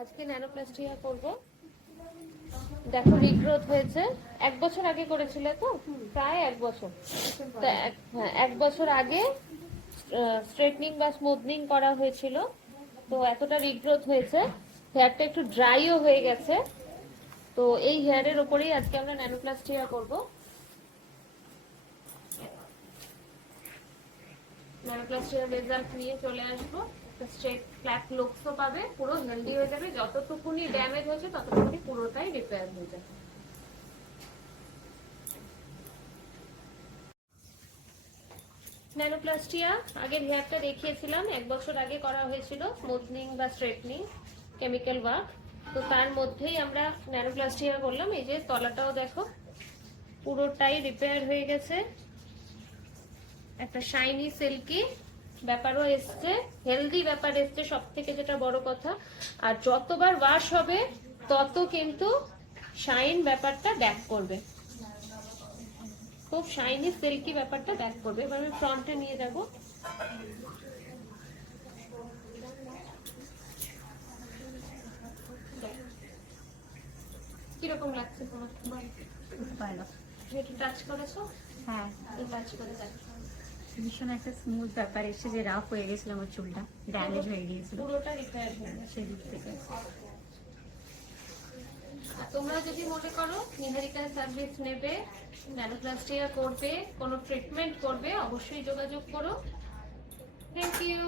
আজকে ন্যানোপ্লাস্টিয়া করব। দেখো রিগ্রোথ হয়েছে, 1 বছর আগে করেছিলে তো, প্রায় 1 বছর। তো 1 বছর আগে স্ট্রেটনিং বা স্মুথনিং করা হয়েছিল, তো এতটা রিগ্রোথ হয়েছে, হেয়ারটা একটু ড্রাইও হয়ে গেছে। তো এই হেয়ারের ওপরেই আজকে আমরা ন্যানোপ্লাস্টিয়া করব। ন্যানোপ্লাস্টিয়ার রেজাল্ট নিয়ে চলে আসবো, স্ট্রেট ফ্ল্যাট লুকসও পাবে, পুরো হেলদি হয়ে যাবে, যতটুকুনি ড্যামেজ হয়েছে ততটুকুনি পুরোটাই রিপেয়ার হয়ে যাবে। ন্যানোপ্লাস্টিয়া আগের হেয়ারটা দেখিয়েছিলাম, 1 বছর আগে করা হয়েছিল স্মুথনিং বা স্ট্রেটনিং কেমিক্যাল ওয়ার্ক। তো তার মধ্যেই আমরা ন্যানোপ্লাস্টিয়া করলাম। এই যে তলাটাও দেখো পুরোটাই রিপেয়ার হয়ে গেছে, একটা শাইনি সিল্কি ব্যাপারও এসছে, হেলদি ব্যাপার এসছে, সব থেকে যেটা বড় কথা। আর যতবার ওয়াশ হবে তত কিন্তু শাইন ব্যাপারটা ব্যাক করবে, খুব শাইনি সিল্কি ব্যাপারটা ব্যাক করবে। এবার আমি ফ্রন্টে নিয়ে যাব। কিরকম লাগছে তোমার? ভালো। একটু টাচ করেছো? হ্যাঁ, টাচ করে দেখো, ভীষণ একটা স্মুথ ব্যাপার এসে, যে রাফ হয়ে গেছিল আমার চুলটা, ড্যামেজ হয়ে গিয়েছিল, পুরোটা রিপেয়ার হয়ে গেছে সেদিক থেকে। তোমরা যদি মনে করো নিহারিকার সার্ভিস নেবে, ন্যানোপ্লাস্টিয়া করবে, কোনো ট্রিটমেন্ট করবে, অবশ্যই যোগাযোগ করো। Thank you.